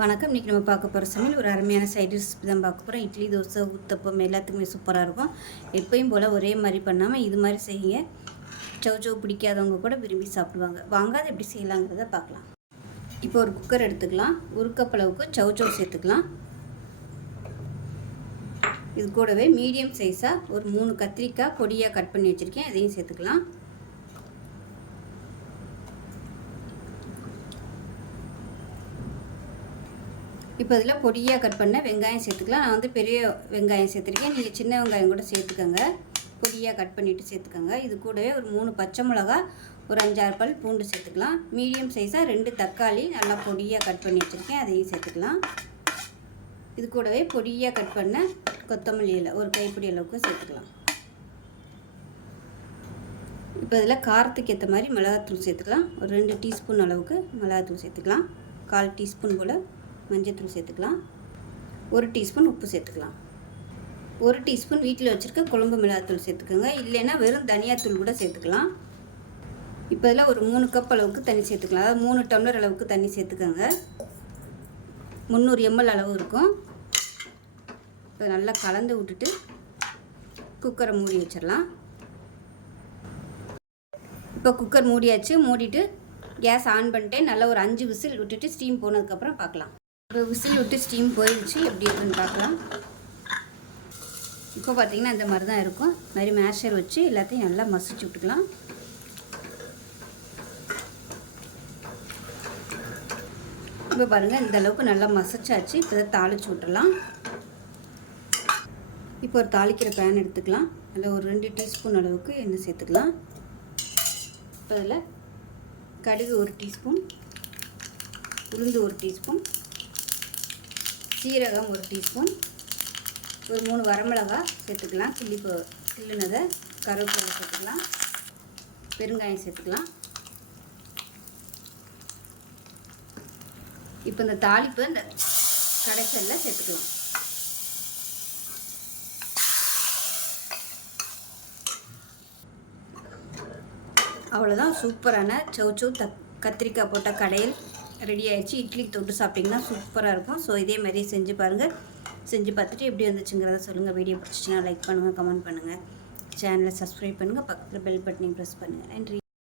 வணக்கம். இன்றைக்கி நம்ம பார்க்க போகிற சமையல் ஒரு அருமையான சைட் ரெசிபி தான் பார்க்க போகிறோம். இட்லி, தோசை, ஊத்தப்பம் எல்லாத்துக்குமே சூப்பராக இருக்கும். எப்பயும் போல் ஒரே மாதிரி பண்ணாமல் இது மாதிரி செய்யுங்க. சவ் பிடிக்காதவங்க கூட விரும்பி சாப்பிடுவாங்க. வாங்க அதை எப்படி செய்யலாங்கிறத பார்க்கலாம். இப்போ ஒரு குக்கர் எடுத்துக்கலாம். ஒரு கப் அளவுக்கு சவ் சேர்த்துக்கலாம். இது கூடவே மீடியம் சைஸாக ஒரு 3 கத்திரிக்காய் பொடியாக கட் பண்ணி வச்சுருக்கேன். அதையும் சேர்த்துக்கலாம். இப்போ இதில் பொடியாக கட் பண்ண வெங்காயம் சேர்த்துக்கலாம். நான் வந்து பெரிய வெங்காயம் சேர்த்துருக்கேன். நீங்கள் சின்ன வெங்காயம் கூட சேர்த்துக்கோங்க. பொடியாக கட் பண்ணிவிட்டு சேர்த்துக்கோங்க. இது கூடவே ஒரு 3 பச்சை மிளகா, ஒரு 5-6 பல் பூண்டு சேர்த்துக்கலாம். மீடியம் சைஸாக 2 தக்காளி நல்லா பொடியாக கட் பண்ணி வச்சுருக்கேன். அதையும் சேர்த்துக்கலாம். இது கூடவே பொடியாக கட் பண்ண கொத்தமல்லி இலை ஒரு கைப்பிடி அளவுக்கு சேர்த்துக்கலாம். இப்போ இதில் காரத்துக்கு ஏற்ற மாதிரி மிளகாத்தூள் சேர்த்துக்கலாம். ஒரு 2 டீஸ்பூன் அளவுக்கு மிளகாத்தூள் சேர்த்துக்கலாம். 1/4 டீஸ்பூன் போல் மஞ்சள்தூள் சேர்த்துக்கலாம். 1 டீஸ்பூன் உப்பு சேர்த்துக்கலாம். 1 டீஸ்பூன் வீட்டில் வச்சுருக்க குழம்பு மிளகாத்தூள் சேர்த்துக்கோங்க. இல்லைன்னா வெறும் தனியாத்தூள் கூட சேர்த்துக்கலாம். இப்போ இதில் ஒரு 3 கப் அளவுக்கு தண்ணி சேர்த்துக்கலாம். அதாவது 3 டம்ளர் அளவுக்கு தண்ணி சேர்த்துக்கோங்க. 300 ml அளவு இருக்கும். இப்போ நல்லா கலந்து விட்டுட்டு குக்கரை மூடி வச்சிடலாம். இப்போ குக்கர் மூடியாச்சு. மூடிட்டு கேஸ் ஆன் பண்ணிட்டு நல்லா ஒரு 5 விசில் விட்டுட்டு ஸ்டீம் போனதுக்கப்புறம் பார்க்கலாம். ஒரு விசில் விட்டு ஸ்டீம் போயிடுச்சு. எப்படி இருக்குன்னு பார்க்கலாம். இப்போ பார்த்திங்கன்னா இந்த மாதிரி தான் இருக்கும். இந்த மாதிரி மேஷர் வச்சு எல்லாத்தையும் நல்லா மசிச்சு விட்டுக்கலாம். இப்போ பாருங்கள் இந்த அளவுக்கு நல்லா மசிச்சாச்சு. இப்போ இதை தாளித்து விட்டுடலாம். இப்போ ஒரு தாளிக்கிற பேன் எடுத்துக்கலாம். அதில் ஒரு 2 டீஸ்பூன் அளவுக்கு எண்ணெய் சேர்த்துக்கலாம். இப்போ அதில் கடுகு 1 டீஸ்பூன், உளுந்து 1 டீஸ்பூன், சீரகம் 1 டீஸ்பூன், ஒரு 3 வரமிளகா சேர்த்துக்கலாம். கிள்ளினதை கருவேப்பிலை சேர்த்துக்கலாம். பெருங்காயம் சேர்த்துக்கலாம். இப்போ இந்த தாளிப்பு இந்த கடைசலில் சேர்த்துக்கலாம். அவ்வளோதான். சூப்பரான சவ் கத்திரிக்காய் போட்ட கடையில் ரெடி ஆகிடுச்சு. இட்லி தொட்டு சாப்பிட்டிங்கன்னா சூப்பராக இருக்கும். ஸோ இதே மாதிரியே செஞ்சு பாருங்கள். செஞ்சு பார்த்துட்டு எப்படி வந்துச்சுங்கிறத சொல்லுங்கள். வீடியோ பிடிச்சிச்சின்னா லைக் பண்ணுங்கள், கமெண்ட் பண்ணுங்கள், சேனலை சப்ஸ்கிரைப் பண்ணுங்கள், பக்கத்தில் பெல் பட்டனையும் ப்ரெஸ் பண்ணுங்கள். நன்றி.